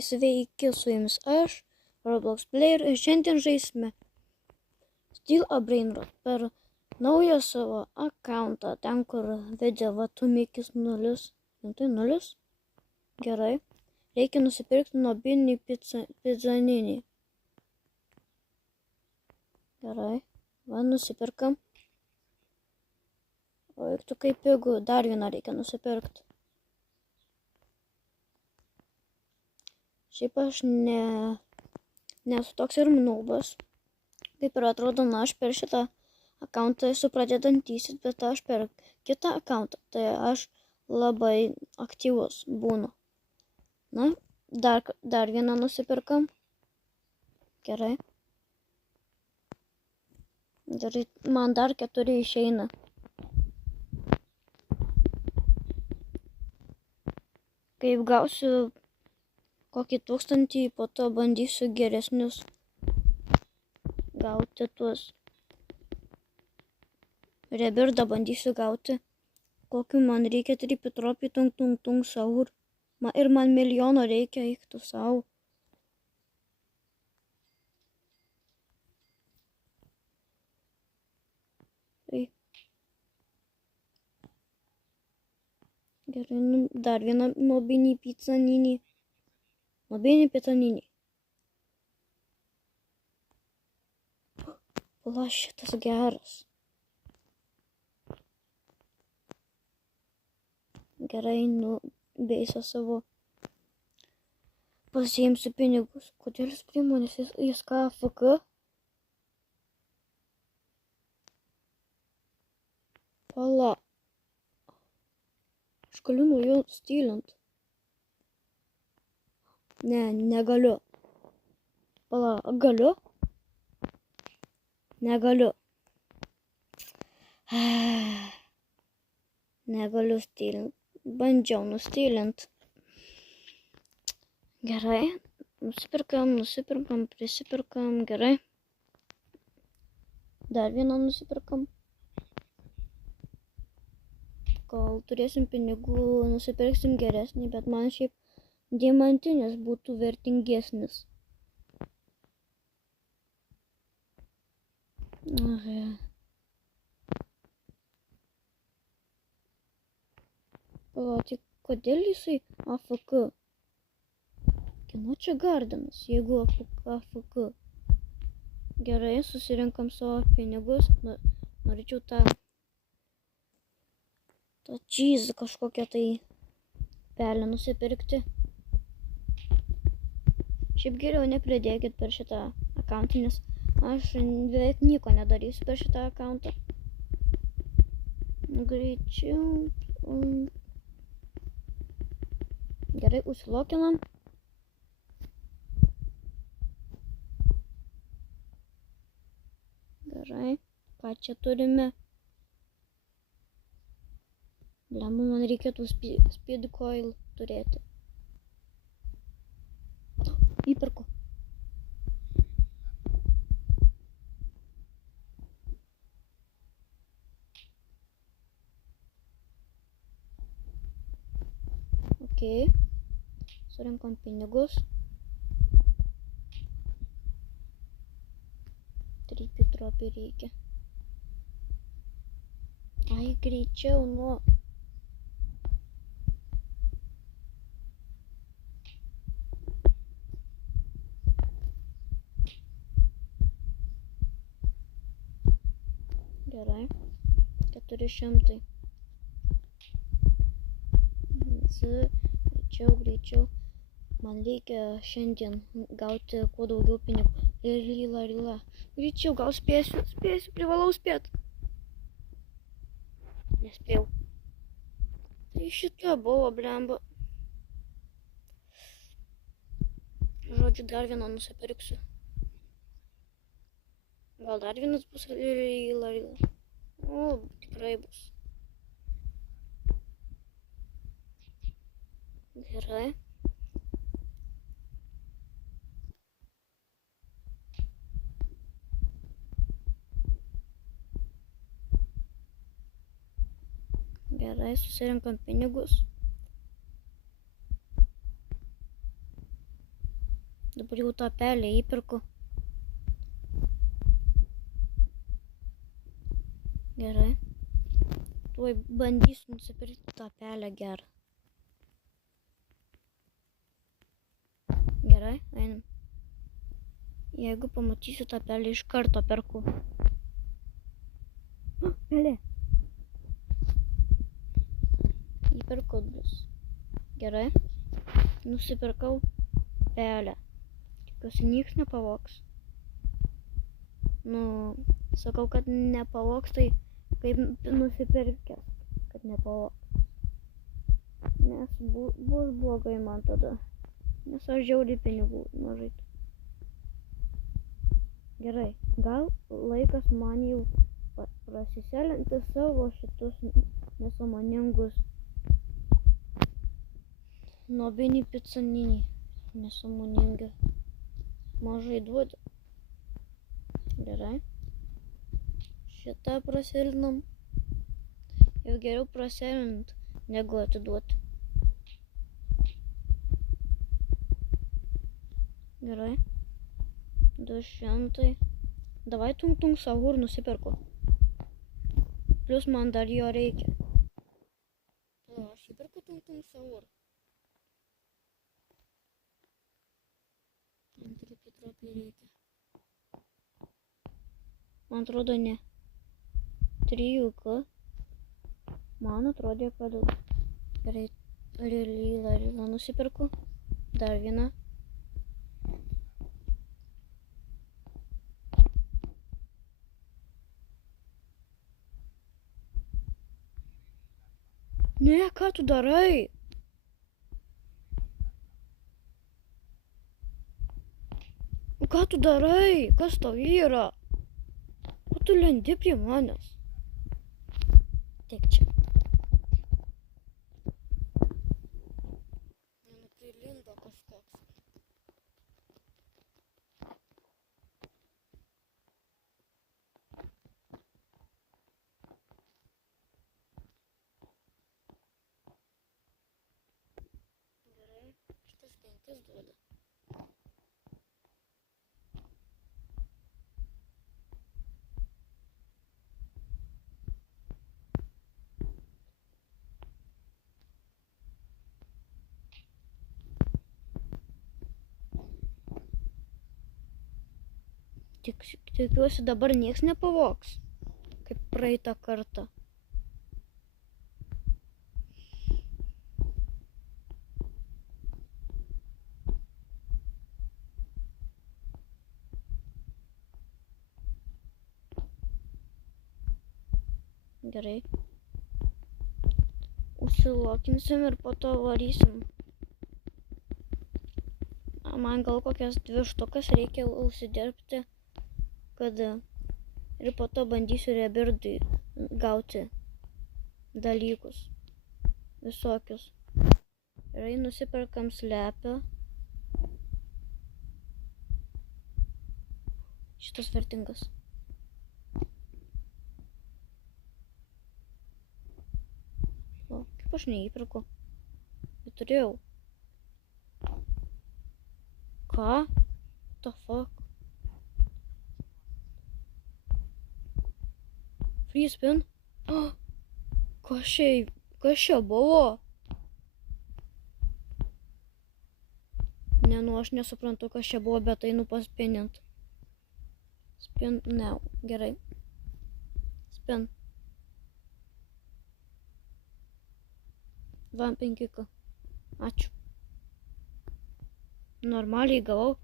Sveiki, su jumis aš, Roblox Player, ir šiandien žaisime Steal a Brainrot per naują savo akauntą, ten kur vedė Vatumikis 0. Tai 0? Gerai. Reikia nusipirkti nobinį pizzaninį. Gerai. Va, nusipirkam. O ir tu kaip pigų, dar vieną reikia nusipirkti. Šiaip aš nesu toks ir nubas. Kaip ir atrodo, aš per šitą akauntą esu pradedantysis, bet aš per kitą akauntą, tai aš labai aktyvus būnu. Na, dar vieną nusipirkam. Gerai. Man dar 4 išeina. Kaip gausiu kokį 1000, po to bandysiu geresnius gauti tuos. Rebirdą bandysiu gauti. Kokiu man reikia tripi tung saur. Ir man milijono reikia, eik tu sau. Tai. Gerai, dar vieną nobinį pizzaninį. Nobinį pizzaninį. Pala, šitas geras. Gerai, beisa savo. Pasiimsiu pinigus. Kodėl jis prie manęs? Jis ką, FK? Pala. Aš galiu nuo jo stylint. Ne, negaliu. Pala, galiu? Negaliu. Negaliu stylint. Bandžiau nustylint. Gerai. Nusipirkam, prisipirkam. Gerai. Dar vieną nusipirkam. Kol turėsim pinigų, nusipirksim geresnį, bet man šiaip diamantinis būtų vertingesnis. Palauk, kodėl jisai AFK? Kino čia gardinas, jeigu AFK. Gerai, susirinkam savo pinigus. Norėčiau tą čyzą kažkokią tai pelę nusipirkti. Šiaip geriau nepridėkit per šitą akauntą, nes aš beveik nieko nedarysiu per šitą akauntą. Greičiau. Gerai, užsilokinam. Gerai, ką čia turime? Lemon, man reikėtų speed coil turėti. Įperku. Ok. Surinkam pinigus. Tripi reikia. Ai, greičiau, nu. Gerai. 400. Greičiau. Man reikia šiandien gauti kuo daugiau pinigų. Rila. Greičiau, gal spėsiu, privalau spėt. Nespėjau. Tai šita buvo, blemba. Žodžiu, dar vieną nusipirksiu. Gal dar vienas bus Rila. O, tikrai bus. Gerai. Gerai, susirinkam pinigus. Dabar jau tą pelę įpirku. Gerai. Tuoj bandysiu nusipirkti tą pelę gerą. Gerai, einam. Jeigu pamatysiu tą pelę, iš karto perku. Pelė. Įpirku bus. Gerai. Nusipirkau pelę. Tikiuosi, nieks nepavogs. Nu, sakau, kad nepavogs, tai kaip nusipirkęs, kad nepavogs. Nes bus blogai man tada. Nes aš žiauriai pinigų mažai. Gerai, gal laikas man jau prasiselinti savo šitus nesąmoningus nobinį picaninį nesąmoningi. Mažai duoda. Gerai. Šitą prasilinam. Jau geriau prasilint, negu atiduoti. Gerai. 200. Davai tung sahur nusipirku. Plius man dar jo reikia. O, aš įpirku tung sahur. Man 3 pitropiai reikia. Man atrodo ne. 3, man atrodė, kad gerai, lila nusipirku. Dar vieną. Ne, ką tu darai? Ką tu darai? Kas tau yra? Ko tu lendi prie manęs? Tik čia. Nenuprilindo kažkoks. Gerai, šitas 5 duoda. Tikiuosi dabar nieks nepavogs, kaip praeitą kartą. Gerai. Užsilokinsim ir po to varysim. Man gal kokias 2 štukas reikia užsidirbti, kad ir po to bandysiu rebirdui gauti dalykus visokius. Ir nusipirkam slepę. Šitas vertingas. O, kaip aš neįpirku. Bet turėjau. Ką? The fuck? Free spin? Oh, kas čia buvo? Ne, nu aš nesuprantu, kas čia buvo, bet einu paspinint. Spin now. Gerai. Spin. 5. Ačiū. Normaliai gavau.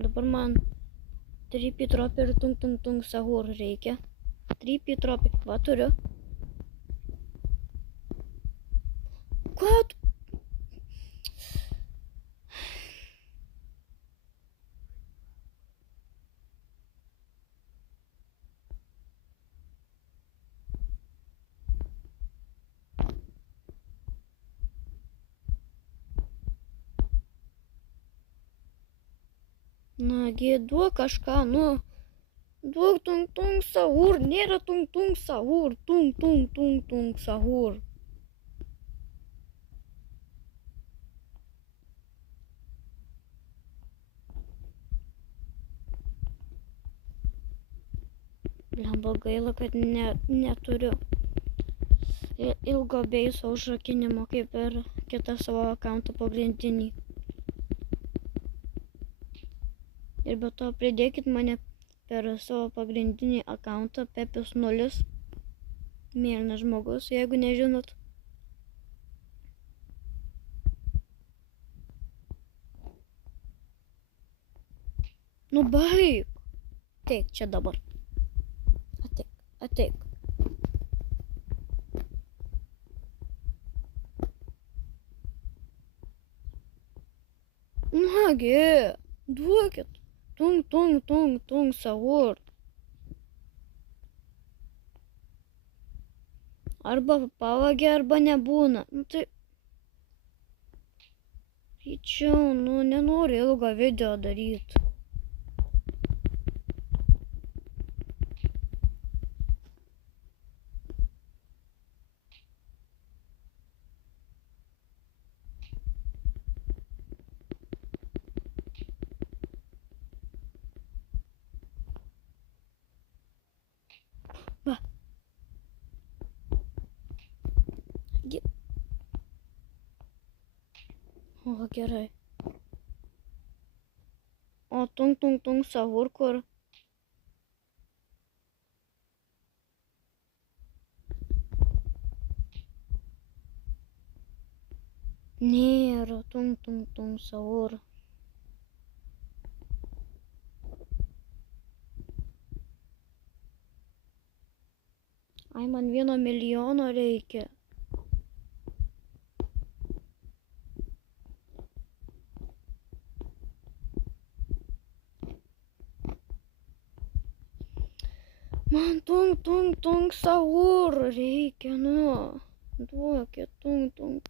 Dabar man 3 pitropiai ir tung sahur reikia. 3 pitropiai. Va, turiu. Ką tu? Nagi, duok kažką, nu. Duok tung sahur, nėra tung sahur, tung sahur. Blemba gaila, kad neturiu ilgo beiso užrakinimo kaip ir kitą savo akauntą pagrindinį. Ir be to pridėkit mane per savo pagrindinį akauntą Pepis 0, mėlynas žmogus, jeigu nežinot. Nu baig! Ateik čia dabar. Ateik. Nagi, duokit. Tung, sahur. Arba pavagė, arba nebūna. Nu tai... Greičiau, nu nenoriu ilgą video daryti. Va. O, gerai. O, tung, sahur kur? Nėra, tung, sahur. Ai, man 1 milijono reikia. Man tung, sahur reikia, nu. Duokit, tung.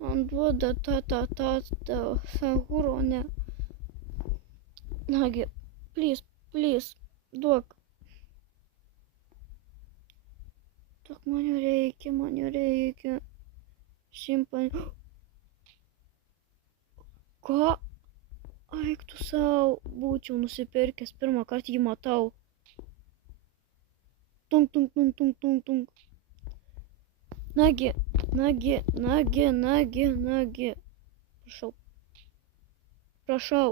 Man duoda ta sahuro, ne. Nagi, please, duok. Duok, man jo reikia. Šimpan. Ką? Eik tu sau, būčiau nusipirkęs, pirmą kartą jį matau. Tung. Nagi. Prašau.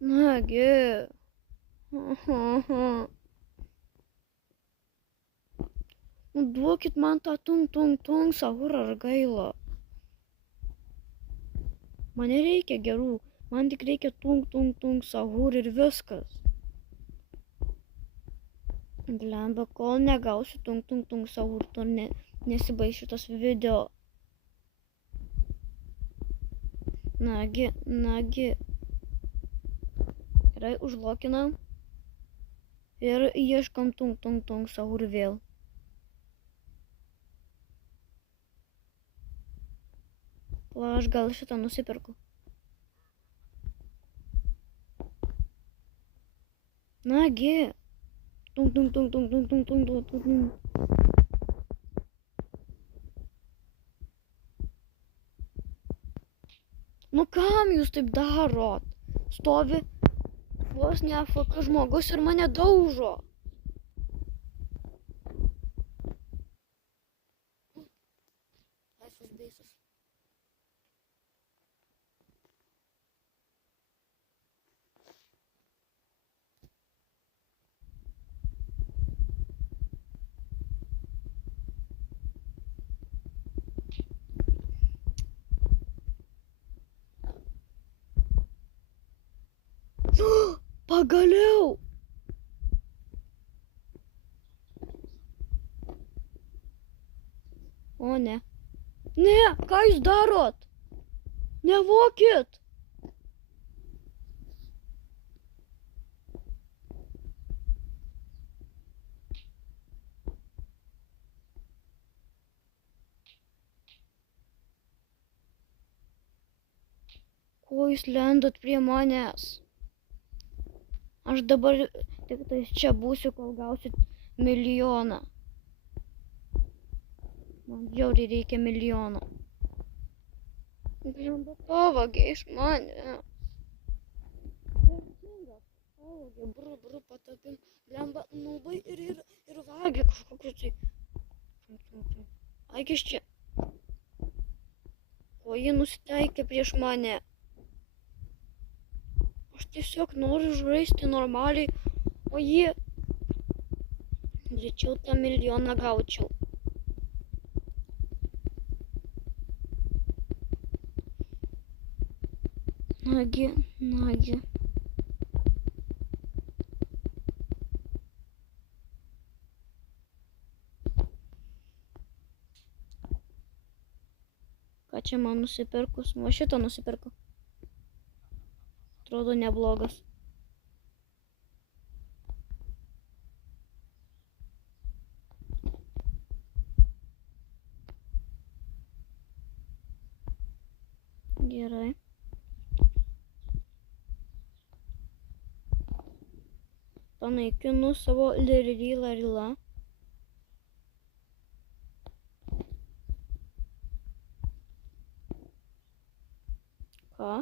Nagi. Nu, duokit man tą tung, sahurą ar gaila. Man nereikia gerų, man tik reikia tung, sahur ir viskas. Blemba, kol negausiu tung, sahur, to nesibaigsiu tas video. Nagi. Gerai, užlokinam. Ir ieškam tung, sahur vėl. La, aš gal šitą nusipirku. Nagi. Tung. Nu kam jūs taip darot? Stovi vos ne AFK žmogus ir mane daužo. Laisvas beisas. Pagaliau! O ne. Ne, ką jūs darot? Nevokit! Ko jūs lendat prie manęs? Aš dabar tik čia būsiu, kol gausiu milijoną. Man žiauriai reikia milijono. Blemba, pavogė iš manęs. psichologė, bru, patapim, lemba, nubai ir vagia kažkokius tai. Aikis čia. O ji nusiteikė prieš mane. Aš tiesiog noriu žaisti normaliai, o ji... Greičiau tą milijoną gaučiau. Nagi. Ką čia man nusipirkus? O šitą nusipirku. Atrodo neblogas. Gerai. Panaikinu savo lirilą. Ką?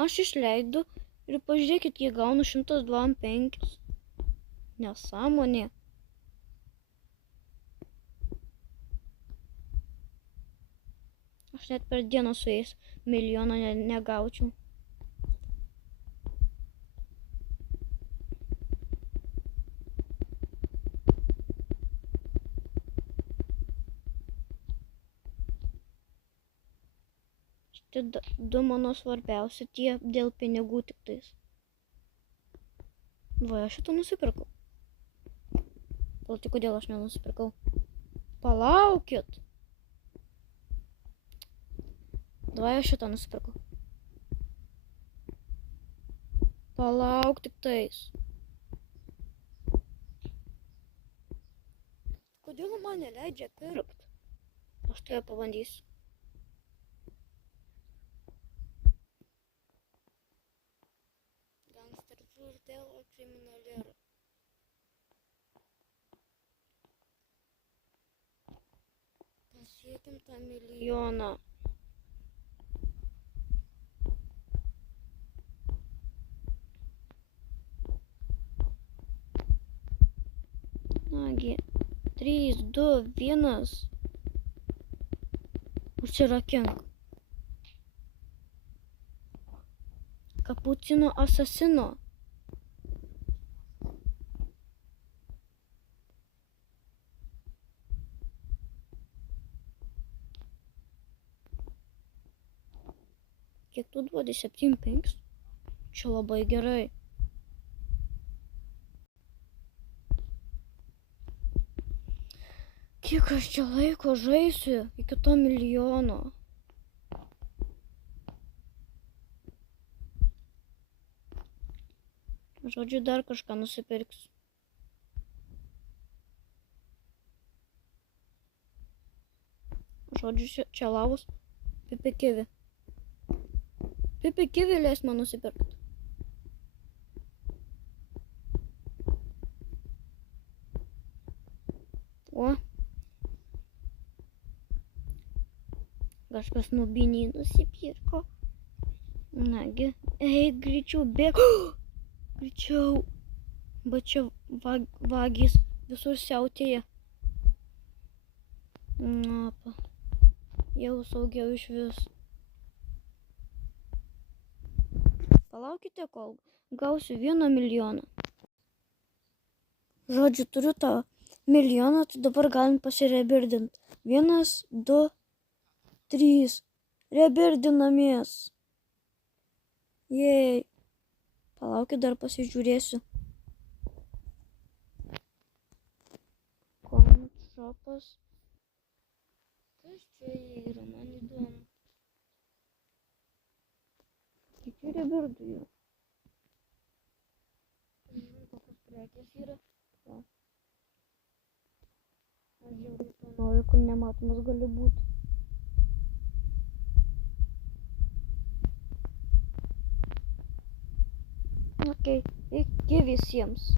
Aš išleidau ir pažiūrėkit, jie gaunu 125. Nesąmonė. Aš net per dieną su jais milijoną negaučiau. Šitie du mano svarbiausi, tie dėl pinigų tiktais. Va, aš šitą nusipirkau. Tai kodėl aš nenusipirkau? Palaukit! Va, aš šitą nusipirkau. Palauk tiktais. Kodėl man neleidžia pirkt? Aš tai pabandysiu. Dėl kriminalėra. Pasiekim tą milijoną. Nagi, 3, 2, 1. Užsirakink. Kapucino asasino. Kiek tu duodi? 7,5? Čia labai gerai. Kiek aš čia laiko žaisiu iki to milijono? Žodžiu, dar kažką nusipirksiu. Žodžiu, čia lavus. Pipi kivi. Pipi kivi leis man nusipirkti. O. Kažkas nubiniai nusipirko. Nagi. Ei, greičiau bėg. Greičiau. Bet čia vagys visur siautėja. Napa. Jau saugiau iš vis. Palaukite, kol gausiu 1 milijoną. Žodžiu, turiu tą milijoną, tai dabar galim pasirebirdinti. 1, 2, 3. Rebirdinamės. Jei. Palaukit, dar pasižiūrėsiu. Comment shopas. Kas čia yra, man įdomu. Kiek čia rebirdųjų? Kokios prekės yra. Aš žiauriai to noriu, kur nematomas gali būti. Okei, iki visiems.